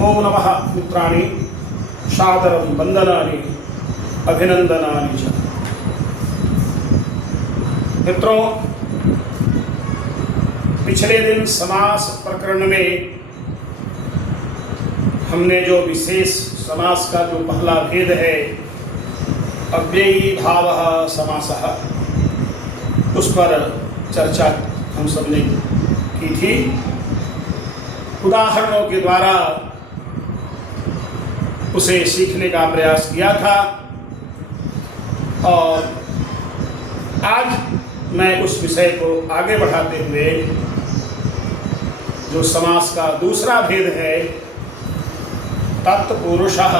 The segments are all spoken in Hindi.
नमो नमः मित्राणि सादरं वंदनानि अभिनंदनानि च। मित्रों, पिछले दिन समास प्रकरण में हमने जो विशेष समास का जो पहला भेद है अव्ययी भावः समासः, उस पर चर्चा हम सबने की थी। उदाहरणों के द्वारा उसे सीखने का प्रयास किया था और आज मैं उस विषय को आगे बढ़ाते हुए जो समास का दूसरा भेद है तत्पुरुषः,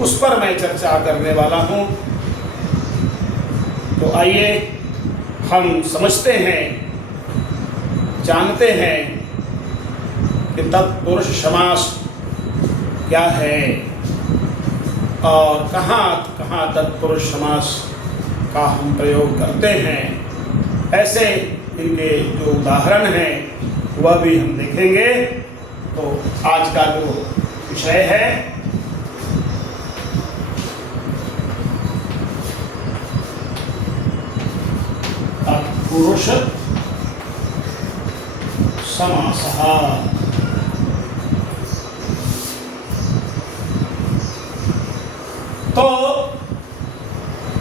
उस पर मैं चर्चा करने वाला हूँ। तो आइए हम समझते हैं, जानते हैं कि तत्पुरुष समास क्या है और कहाँ कहाँ तत्पुरुष समास का हम प्रयोग करते हैं। ऐसे इनके जो उदाहरण हैं वह भी हम देखेंगे। तो आज का जो विषय है तत्पुरुष समासः। तो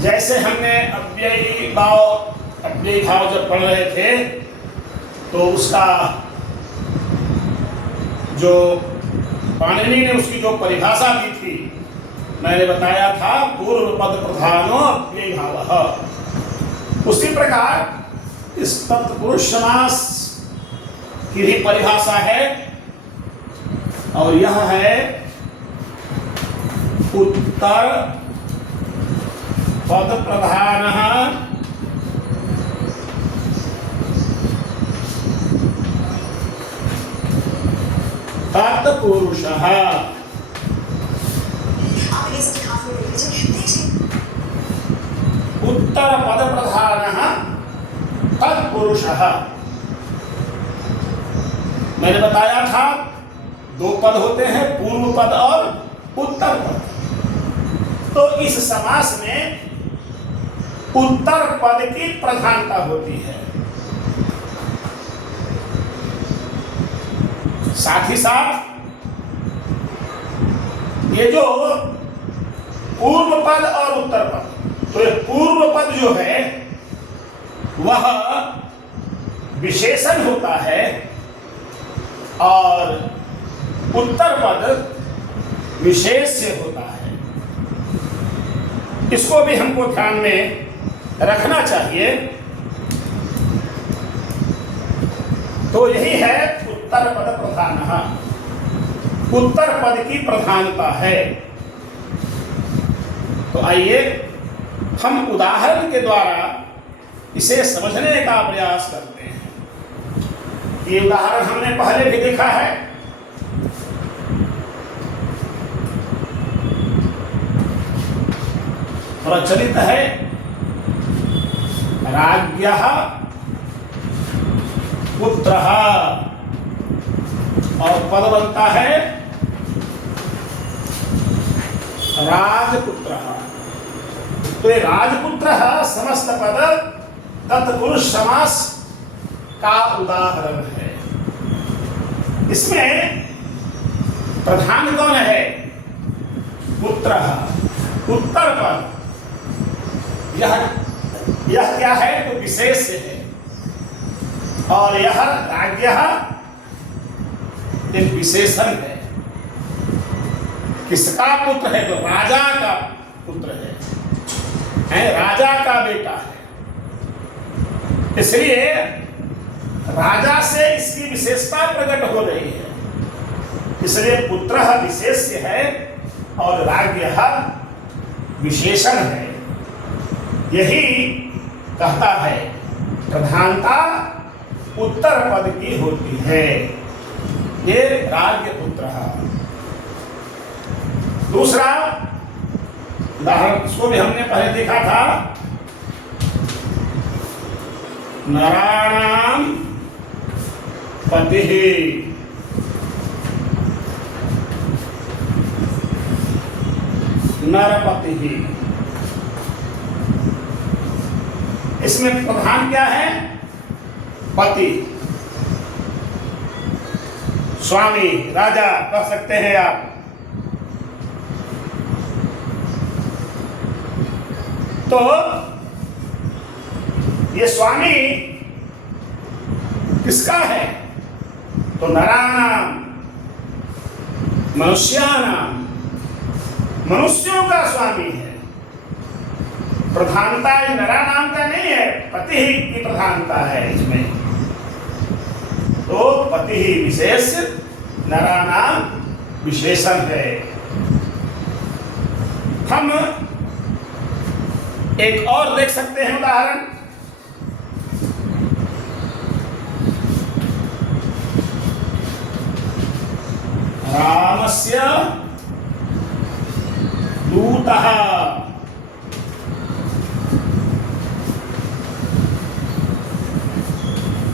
जैसे हमने अव्ययी भाव जब पढ़ रहे थे तो उसका जो पाणिनि ने उसकी जो परिभाषा दी थी, मैंने बताया था पूर्व पद प्रधानो अव्ययी भावः। उसी प्रकार इस तत्पुरुष समास की भी परिभाषा है और यह है उत्तर पद प्रधानः तत्पुरुषः। उत्तर पद प्रधानः तत्पुरुषः। मैंने बताया था दो पद होते हैं, पूर्व पद और उत्तर पद। तो इस समास में उत्तर पद की प्रधानता होती है, साथ ही साथ ये जो पूर्व पद और उत्तर पद, तो ये पूर्व पद जो है वह विशेषण होता है और उत्तर पद विशेष्य होता है। इसको भी हमको ध्यान में रखना चाहिए। तो यही है उत्तर पद प्रधानः, उत्तर पद की प्रधानता है। तो आइए हम उदाहरण के द्वारा इसे समझने का प्रयास करते हैं। ये उदाहरण हमने पहले भी देखा है। प्रचलित है राज्ञः पुत्रः और पद बनता है राजपुत्रः। तो ये राजपुत्रः समस्त पद तत्पुरुष समास का उदाहरण है। इसमें प्रधान कौन है? पुत्रः, उत्तर पद। यह क्या है? तो विशेष है। और यह राज्ञः एक विशेषण है। किसका पुत्र है? तो राजा का पुत्र है, राजा का बेटा है। इसलिए राजा से इसकी विशेषता प्रकट हो रही है। इसलिए पुत्रः विशेष्य है और राज्ञः विशेषण है। यही कहता है प्रधानता उत्तर पद की होती है। ये राज्य पुत्र। दूसरा उदाहरण, इसको भी हमने पहले देखा था। नराणाम पतिः नरपति ही। इसमें प्रधान क्या है? पति, स्वामी, राजा कह सकते हैं आप। तो ये स्वामी किसका है? तो नरानाम, मनुष्यानाम, मनुष्यों का स्वामी है। प्रधानता नरानाम का नहीं है, पति ही की प्रधानता है इसमें। तो पति ही विशेष, नरानाम विशेषण है। हम एक और देख सकते हैं उदाहरण। रामस्य दूतः,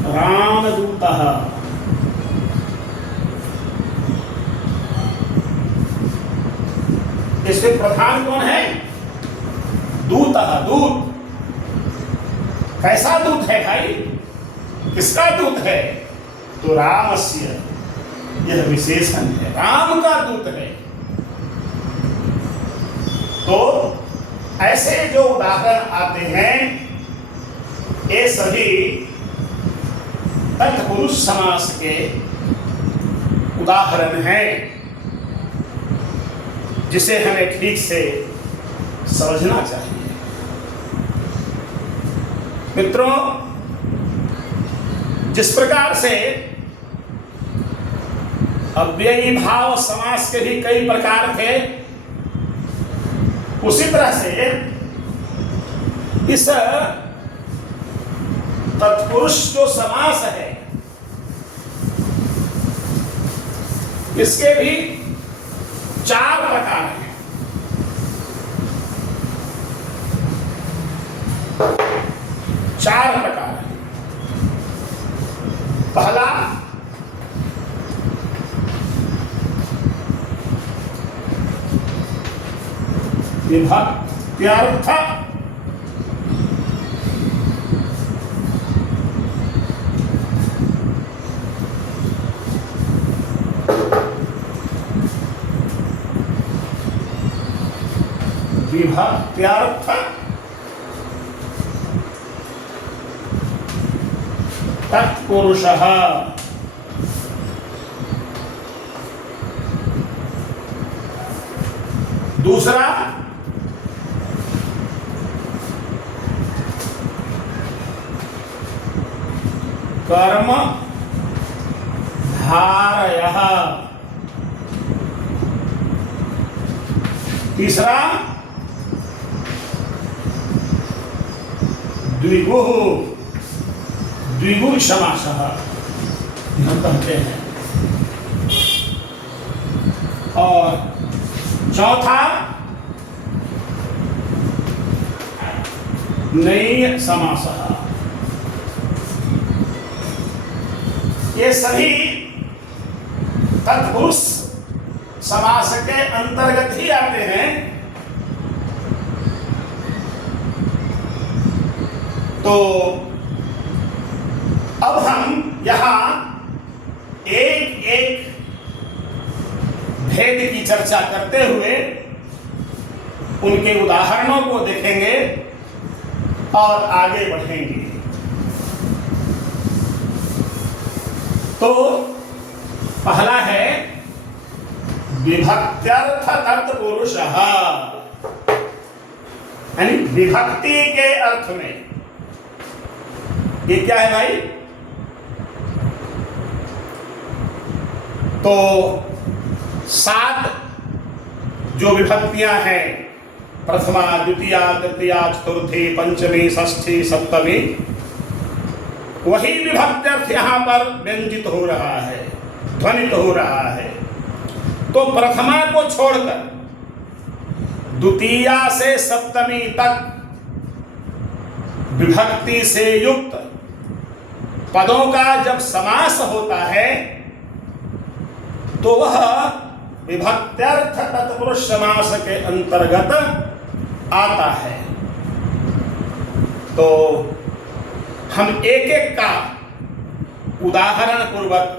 रामदूतः। इसमें प्रधान कौन है? दूतः, दूत। कैसा दूत है भाई? किसका दूत है? तो रामस्य, यह विशेषण है, राम का दूत है। तो ऐसे जो उदाहरण आते हैं ये सभी तत्पुरुष समास के उदाहरण हैं, जिसे हमें ठीक से समझना चाहिए। मित्रों, जिस प्रकार से अव्ययी भाव समास के भी कई प्रकार थे, उसी तरह से इस तत्पुरुष जो समास है इसके भी 4 प्रकार हैं। 4 प्रकार हैं। पहला विभक्त्यर्थ, विभक्त्यर्थ तत्पुरुषः। दूसरा कर्म धारयः। तीसरा द्विगुः, द्विगु समासः हम कहते हैं। और चौथा नई समासः। ये सभी तत्पुरुष समास के अंतर्गत ही आते हैं। तो अब हम यहां एक एक भेद की चर्चा करते हुए उनके उदाहरणों को देखेंगे और आगे बढ़ेंगे। तो पहला है विभक्त्यर्थ तत्पुरुषः, यानी विभक्ति के अर्थ में। ये क्या है भाई? तो 7 जो विभक्तियां हैं, प्रथमा, द्वितीया, तृतीया, चतुर्थी, पंचमी, षष्ठी, सप्तमी, वही विभक्त्यर्थ यहां पर व्यंजित हो रहा है, ध्वनित हो रहा है। तो प्रथमा को छोड़कर द्वितीया से सप्तमी तक विभक्ति से युक्त पदों का जब समास होता है तो वह विभक्त्यर्थ तत्पुरुष समास के अंतर्गत आता है। तो हम एक एक का उदाहरण पूर्वक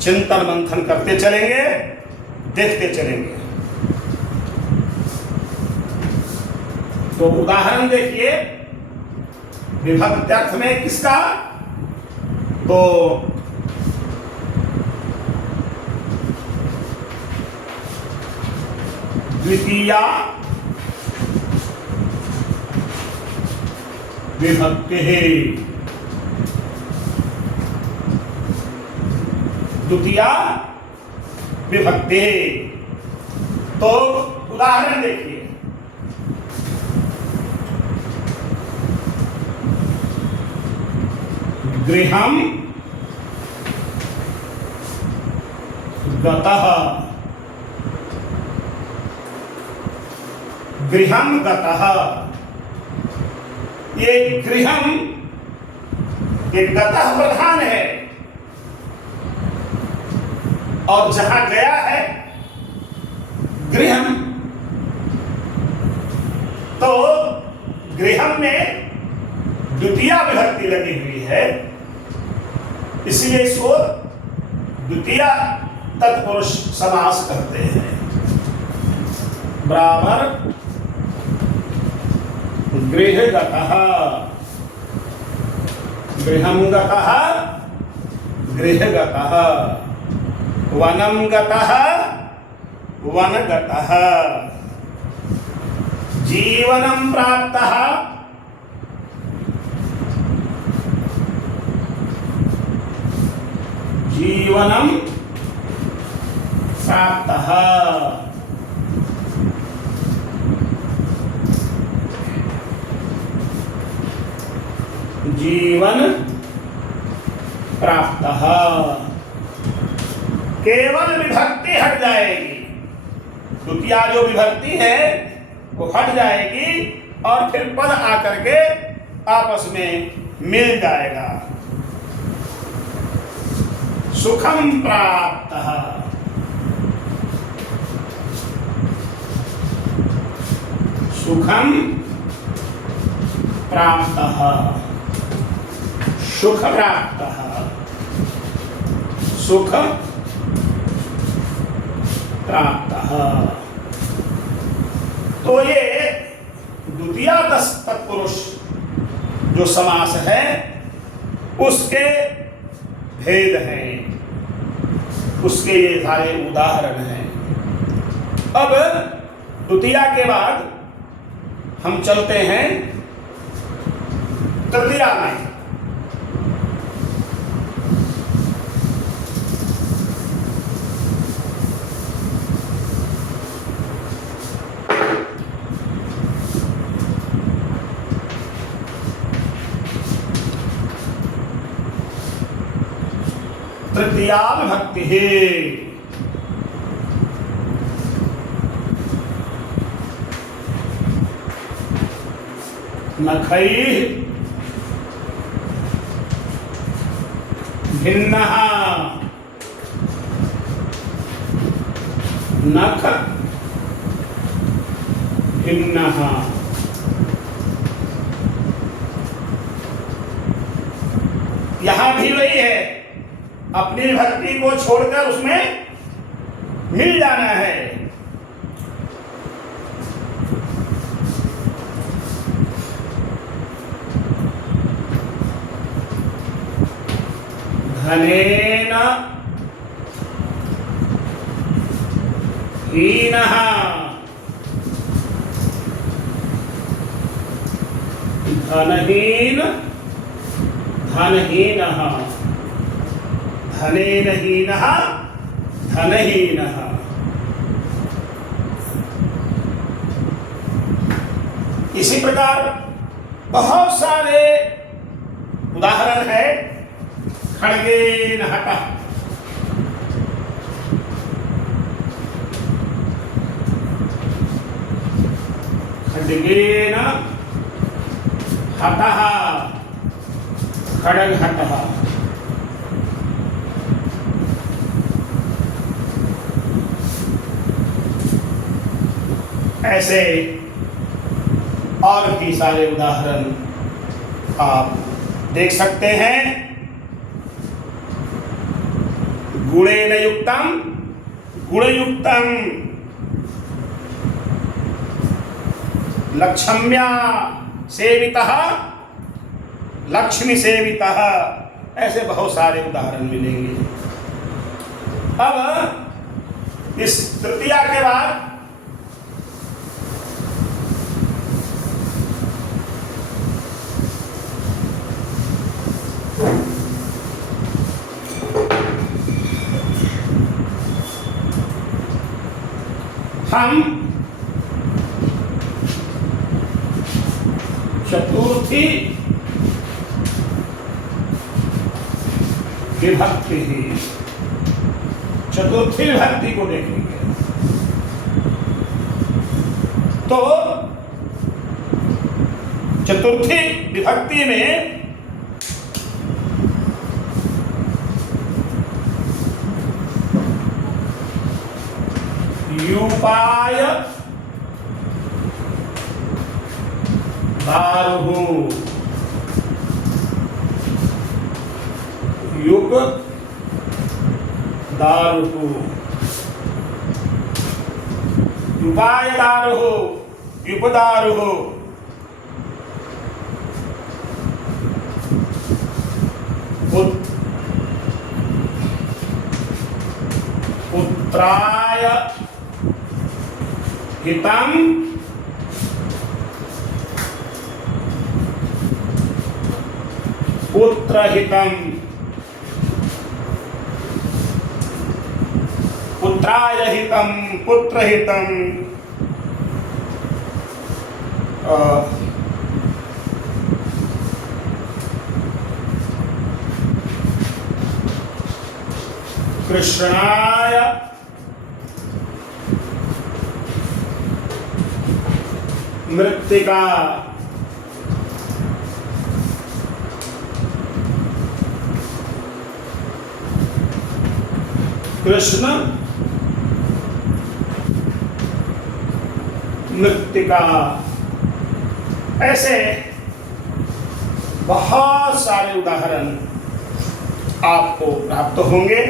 चिंतन मंथन करते चलेंगे, देखते चलेंगे। तो उदाहरण देखिए, विभक्त्यर्थ में किसका? तो द्वितीया विभक्ति, द्वितीया विभक्ति। तो उदाहरण देखिए, गृहं गतः, गृहं गतः। ये गृहं, ये गतः प्रधान है, और जहां गया है गृहं, तो गृहं में द्वितीया विभक्ति लगी हुई है, इसलिए इसको द्वितीया तत्पुरुष समास कहते हैं। बराबर गृहगतः, गृहं गतः, गृहगतः। वनं गतः, वनगतः। जीवनं प्राप्तः, जीवनं प्राप्तः। जीवन प्राप्तः। केवल विभक्ति हट जाएगी, द्वितीया जो विभक्ति है वो हट जाएगी, और फिर पद आकर के आपस में मिल जाएगा। सुखम प्राप्तः, सुखम प्राप्तः, सुख प्राप्तः, सुख प्राप्तः। तो ये द्वितीया तत्पुरुष जो समास है उसके भेद हैं, उसके ये सारे उदाहरण हैं। अब द्वितीया के बाद हम चलते हैं तृतीया में। तृतीया विभक्ति है, नखैः भिन्नः, नख भिन्नः। यहां भी वही है, अपनी भक्ति को छोड़कर उसमें मिल जाना है। धनेन हीनः, धनहीन धनहीनः, धनेन हीनः धनहीनः। इसी प्रकार बहुत सारे उदाहरण है। खड्गेन हतः, खड्गेन हतः, खड्ग हतः। ऐसे और भी सारे उदाहरण आप देख सकते हैं। गुणेन युक्तम गुणयुक्तम लक्ष्म्या सेवितः लक्ष्मी सेवितः, ऐसे बहुत सारे उदाहरण मिलेंगे। अब इस तृतीया के बाद हम चतुर्थी विभक्ति चतुर्थी विभक्ति को देखेंगे। तो चतुर्थी विभक्ति में युपाय दारुः युप दारुः युपाय दारुः युपदारुः पुत्राय हितम पुत्रहितम पुत्राय हितम पुत्रहितम कृष्णाय मृत्तिका कृष्ण मृत्तिका, ऐसे बहुत सारे उदाहरण आपको प्राप्त होंगे।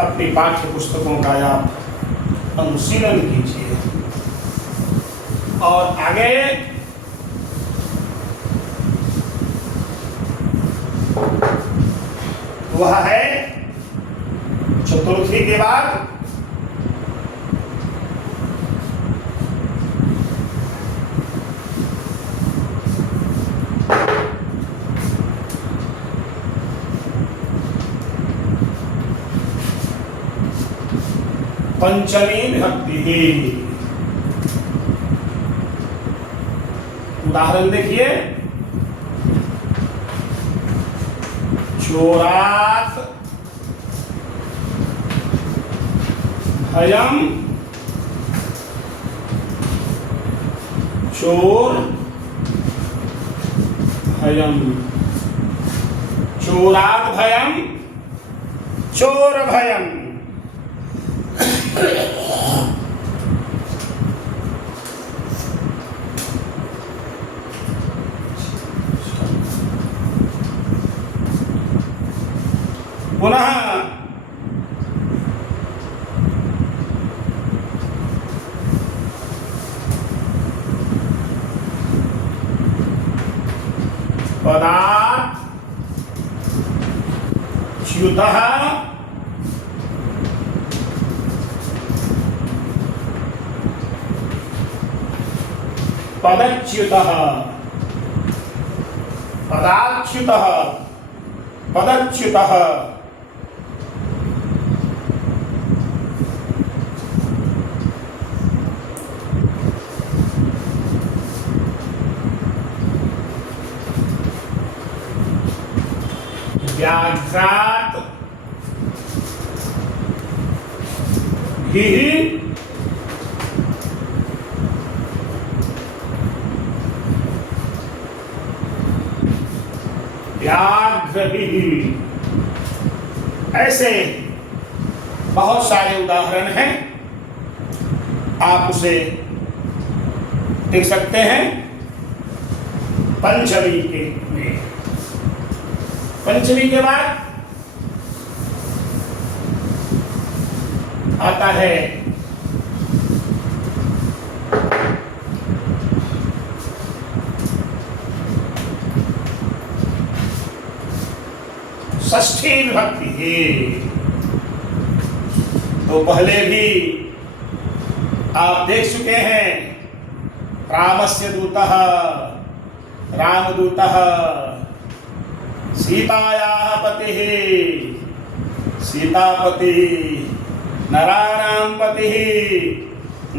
अपनी पाठ्य पुस्तकों का आप अनुशीलन कीजिए और आगे वह है चतुर्थी के बाद पंचमी विभक्ति ही। उदाहरण देखिए, चोरात भयम चोर भयम चोरात भयम चोर भयम। पुनः पदात् च्युतः पदच्युतः पदाच्युतः पदच्युतः व्याघ्रात् भिः व्याघ्रभिः। ऐसे बहुत सारे उदाहरण हैं, आप उसे देख सकते हैं पंचमी के में। पंचमी के बाद आता है षष्ठी विभक्ति है। तो पहले भी आप देख चुके हैं रामस्य दूतः रामदूतः, सीतायाः पतिः सीतापति, नराणां पतिः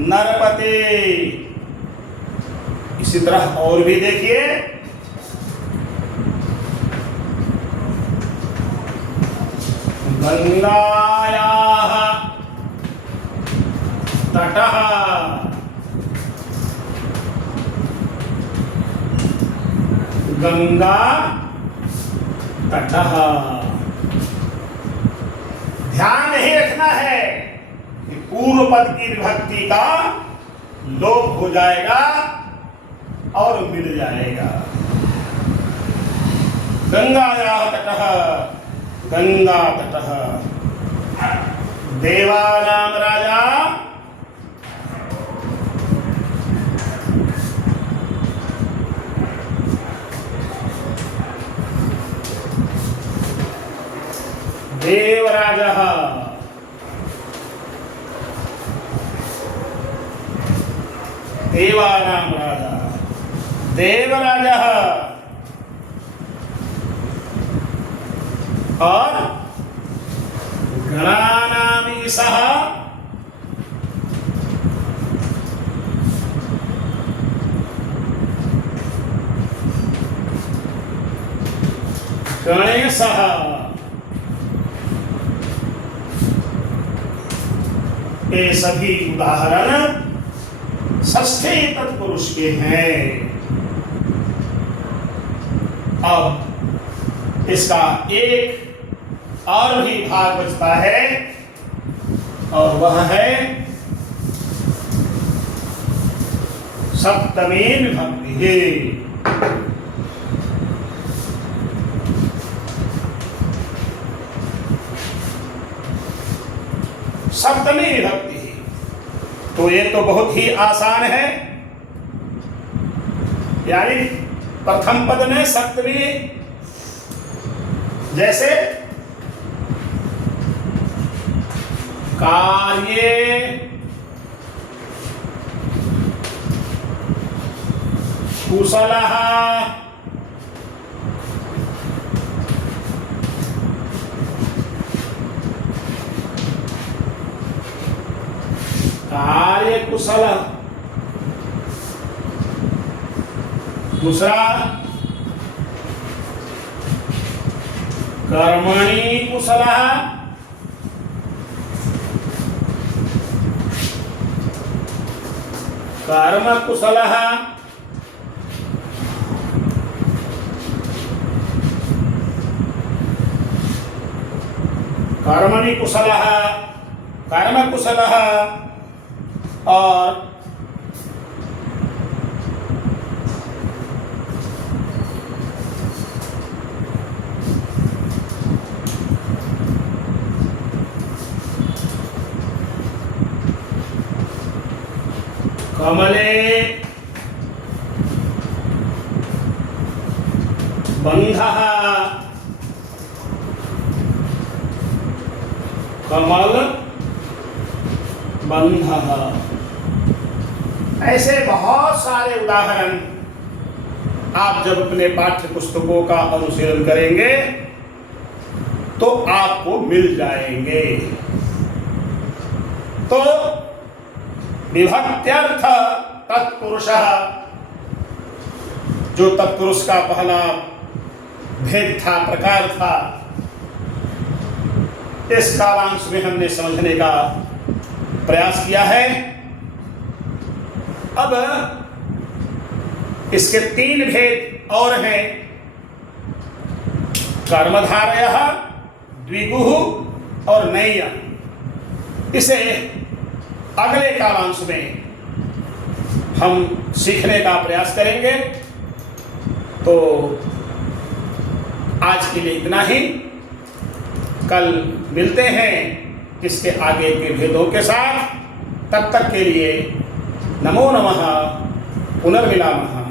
नरपति। इसी तरह और भी देखिए गंगायाः तटः, गंगा तटः। ध्यान नहीं रखना है कि पूर्व पद की विभक्ति का लोप हो जाएगा और मिल जाएगा। गंगायाः तटः, गंगा तटः। देवानां राजा देवराजः, देवानां राजा देवराजः। और गणानां ईशः, गणेशः। ये सभी उदाहरण षष्ठी तत्पुरुष के हैं। अब इसका एक और भी भाग बचता है और वह है सप्तमी विभक्ति। सप्तमी विभक्ति। तो ये तो बहुत ही आसान है, यानी प्रथम पद में सप्तमी, जैसे कार्ये कुशलः, कार्य कुशल। दूसरा कर्मणि कुशलः, कर्म कुशलः। कर्मणि कुशलः, कर्म कुशलः। और कमले बंधः, कमल बंधः। ऐसे बहुत सारे उदाहरण आप जब अपने पाठ्य पुस्तकों का अनुशीलन करेंगे तो आपको मिल जाएंगे। तो विभक्त्यर्थ तत्पुरुषः, जो तत्पुरुष का पहला भेद था, प्रकार था, इस कालांश में हमने समझने का प्रयास किया है। अब इसके तीन भेद और हैं, कर्मधारयः, द्विगुः और नैयः। इसे अगले कालांश में हम सीखने का प्रयास करेंगे। तो आज के लिए इतना ही। कल मिलते हैं इसके आगे के भेदों के साथ। तब तक के लिए नमो नमः, पुनर्मिलामः।